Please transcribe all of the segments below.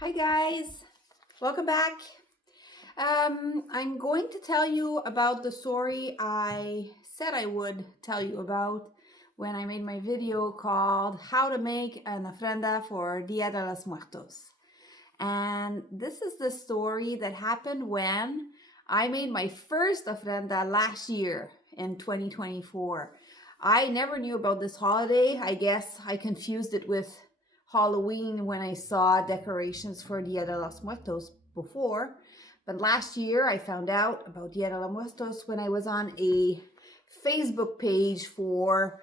Hi guys, welcome back. I'm going to tell you about the story I said I would tell you about when I made my video called How to Make an Ofrenda for Dia de los Muertos. And this is the story that happened when I made my first ofrenda last year in 2024. I never knew about this holiday. I guess I confused it with Halloween when I saw decorations for Dia de los Muertos before. But last year I found out about Dia de los Muertos when I was on a Facebook page for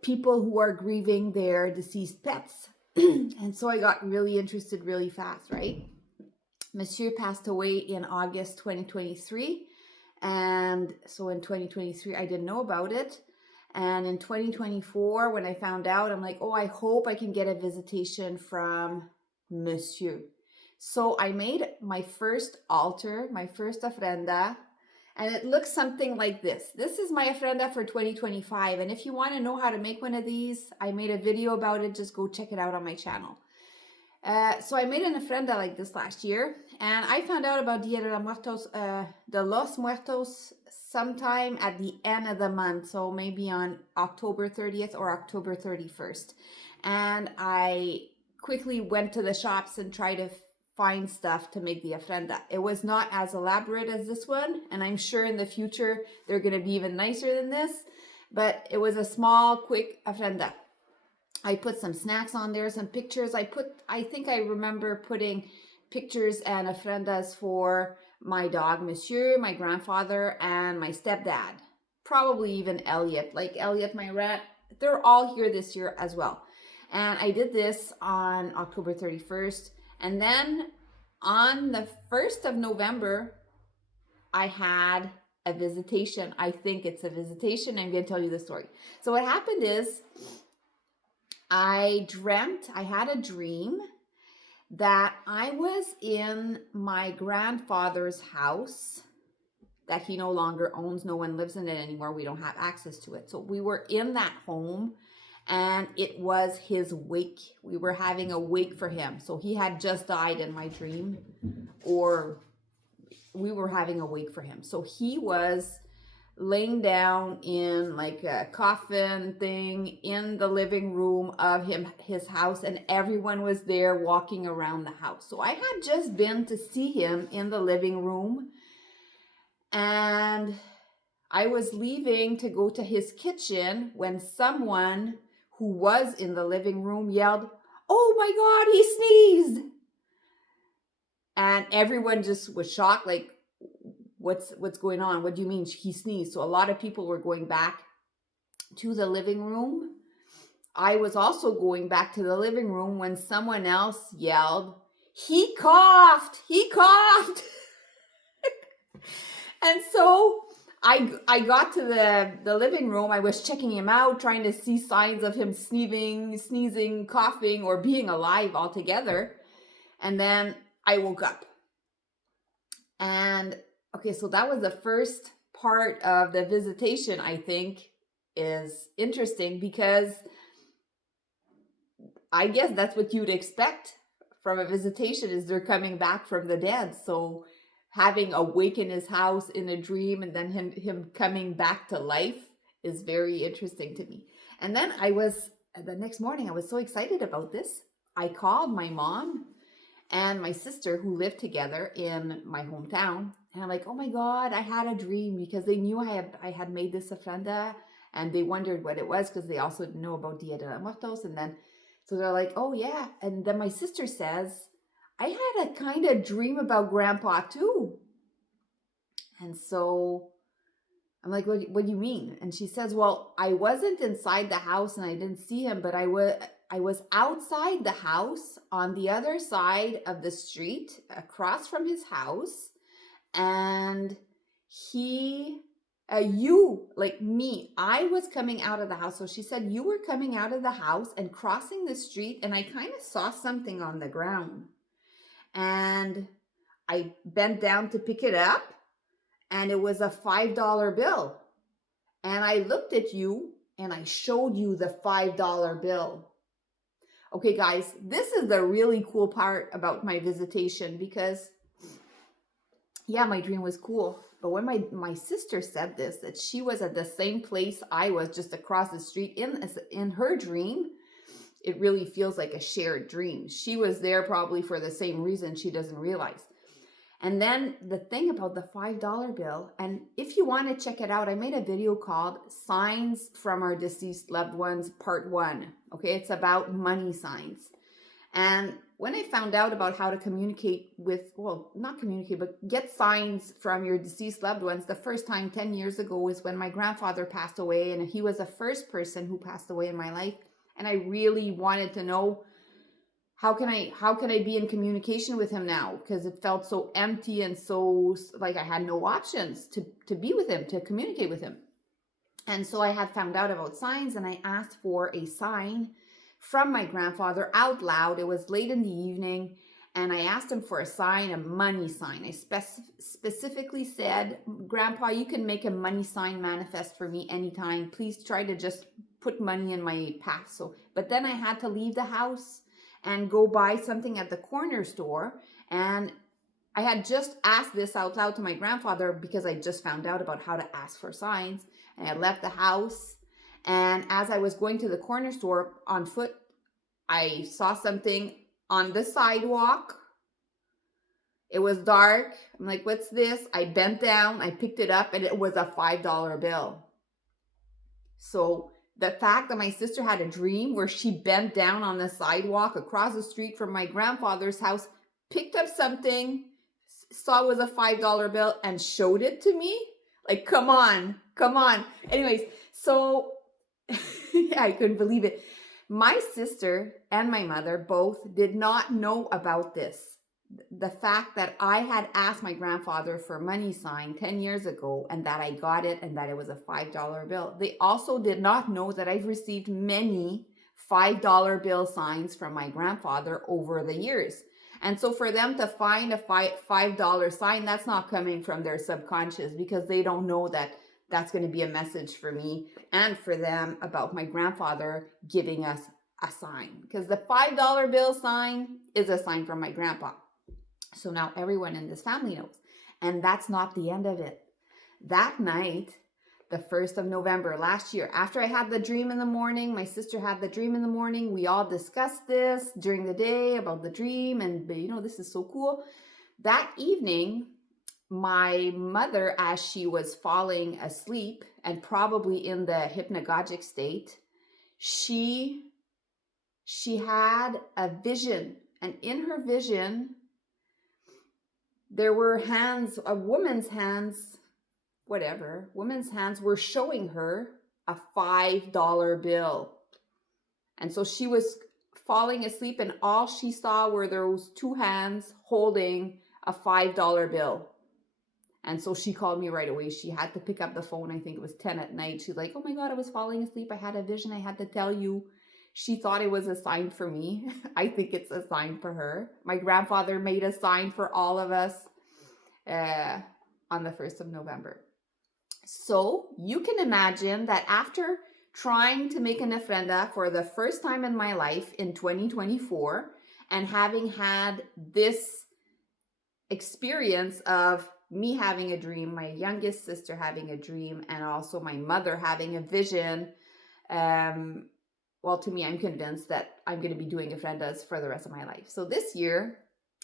people who are grieving their deceased pets. And so I got really interested really fast, right? Monsieur passed away in August 2023. And so in 2023, I didn't know about it. And in 2024, when I found out, I'm like, oh, I hope I can get a visitation from Monsieur. So I made my first altar, my first ofrenda, and it looks something like this. This is my ofrenda for 2025. And if you want to know how to make one of these, I made a video about it. Just go check it out on my channel. So I made an ofrenda like this last year, and I found out about Dia de los Muertos sometime at the end of the month, so maybe on October 30th or October 31st. And I quickly went to the shops and tried to find stuff to make the ofrenda. It was not as elaborate as this one, and I'm sure in the future they're going to be even nicer than this, but it was a small, quick ofrenda. I put some snacks on there, some pictures. I think I remember putting pictures and ofrendas for my dog, Monsieur, my grandfather, and my stepdad. Probably even Elliot, like Elliot, my rat. They're all here this year as well. And I did this on October 31st. And then on the 1st of November, I had a visitation. I think it's a visitation. I'm going to tell you the story. So what happened is, I had a dream that I was in my grandfather's house that he no longer owns. No one lives in it anymore. We don't have access to it. So we were in that home, and it was his wake. We were having a wake for him. So he had just died in my dream, or we were having a wake for him. So he was laying down in like a coffin thing in the living room of his house, and everyone was there walking around the house. So I had just been to see him in the living room, and I was leaving to go to his kitchen when someone who was in the living room yelled, "Oh my God, he sneezed!" And everyone just was shocked, like, what's going on? What do you mean he sneezed? So a lot of people were going back to the living room. I was also going back to the living room when someone else yelled, "He coughed! He coughed!" And so I got to the living room. I was checking him out, trying to see signs of him sneezing, coughing, or being alive altogether. And then I woke up. And okay, so that was the first part of the visitation. I think is interesting because I guess that's what you'd expect from a visitation, is they're coming back from the dead. So having a wake in his house in a dream and then him coming back to life is very interesting to me. And then the next morning, I was so excited about this. I called my mom and my sister who lived together in my hometown. And I'm like, oh my God, I had a dream, because they knew I had made this ofrenda, and they wondered what it was because they also didn't know about Dia de los Muertos. And then, so they're like, oh yeah. And then my sister says, I had a kind of dream about Grandpa too. And so I'm like, what do you mean? And she says, well, I wasn't inside the house and I didn't see him, but I was outside the house on the other side of the street across from his house. And you, like me, I was coming out of the house. So she said, you were coming out of the house and crossing the street, and I kind of saw something on the ground. And I bent down to pick it up, and it was a $5 bill. And I looked at you and I showed you the $5 bill. Okay, guys, this is the really cool part about my visitation because, yeah, my dream was cool. But when my sister said this, that she was at the same place I was, just across the street in her dream, it really feels like a shared dream. She was there probably for the same reason she doesn't realize. And then the thing about the $5 bill, and if you want to check it out, I made a video called Signs from Our Deceased Loved Ones, Part 1. Okay, it's about money signs. And when I found out about how to communicate with, well, not communicate, but get signs from your deceased loved ones, the first time 10 years ago was when my grandfather passed away, and he was the first person who passed away in my life. And I really wanted to know, how can I be in communication with him now? Because it felt so empty and so like I had no options to be with him, to communicate with him. And so I had found out about signs, and I asked for a sign from my grandfather out loud. It was late in the evening, and I asked him for a sign, a money sign. I specifically said, Grandpa, you can make a money sign manifest for me anytime. Please try to just put money in my path. So, but then I had to leave the house and go buy something at the corner store. And I had just asked this out loud to my grandfather because I just found out about how to ask for signs. And I left the house. And as I was going to the corner store on foot, I saw something on the sidewalk. It was dark. I'm like, what's this? I bent down, I picked it up, and it was a $5 bill. So the fact that my sister had a dream where she bent down on the sidewalk across the street from my grandfather's house, picked up something, saw it was a $5 bill, and showed it to me. Like, come on. Anyways, so yeah, I couldn't believe it. My sister and my mother both did not know about this. The fact that I had asked my grandfather for a money sign 10 years ago, and that I got it, and that it was a $5 bill. They also did not know that I've received many $5 bill signs from my grandfather over the years. And so for them to find a $5 sign, that's not coming from their subconscious, because they don't know that that's going to be a message for me and for them about my grandfather giving us a sign. Because the $5 bill sign is a sign from my grandpa. So now everyone in this family knows. And that's not the end of it. That night, the 1st of November last year, after I had the dream in the morning, my sister had the dream in the morning, we all discussed this during the day about the dream, and this is so cool. That evening, my mother, as she was falling asleep and probably in the hypnagogic state, she had a vision. And in her vision, there were hands, a woman's hands, women's hands were showing her a $5 bill. And so she was falling asleep, and all she saw were those two hands holding a $5 bill. And so she called me right away. She had to pick up the phone. I think it was 10 at night. She's like, oh my God, I was falling asleep. I had a vision. I had to tell you. She thought it was a sign for me. I think it's a sign for her. My grandfather made a sign for all of us on the 1st of November. So you can imagine that after trying to make an ofrenda for the first time in my life in 2024, and having had this experience of me having a dream, my youngest sister having a dream, and also my mother having a vision, well, to me, I'm convinced that I'm going to be doing ofrendas for the rest of my life. So this year,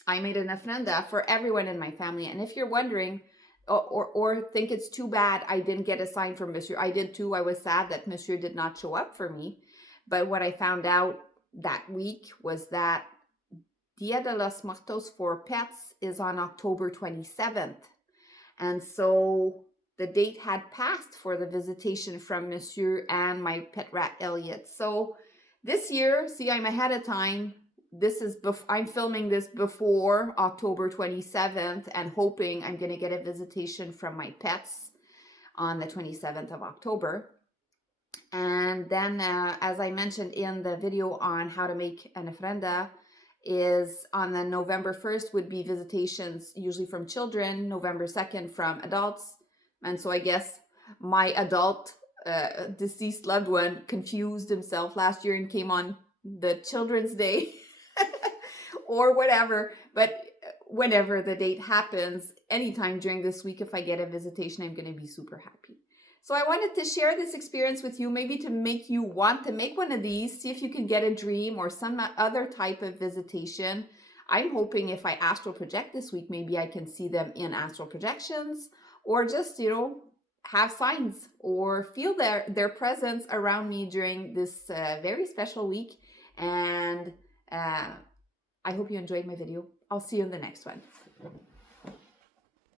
I made an ofrenda for everyone in my family. And if you're wondering or think it's too bad I didn't get a sign from Monsieur, I did too. I was sad that Monsieur did not show up for me. But what I found out that week was that Dia de los Muertos for pets is on October 27th. And so the date had passed for the visitation from Monsieur and my pet rat Elliot. So this year, see, I'm ahead of time. I'm filming this before October 27th and hoping I'm going to get a visitation from my pets on the 27th of October. And then, as I mentioned in the video on how to make an ofrenda, is on the November 1st would be visitations, usually from children, November 2nd from adults. And so I guess my adult deceased loved one confused himself last year and came on the Children's Day or whatever. But whenever the date happens, anytime during this week, if I get a visitation, I'm going to be super happy. So I wanted to share this experience with you, maybe to make you want to make one of these, see if you can get a dream or some other type of visitation. I'm hoping if I astral project this week, maybe I can see them in astral projections, or just, have signs or feel their presence around me during this very special week. And I hope you enjoyed my video. I'll see you in the next one.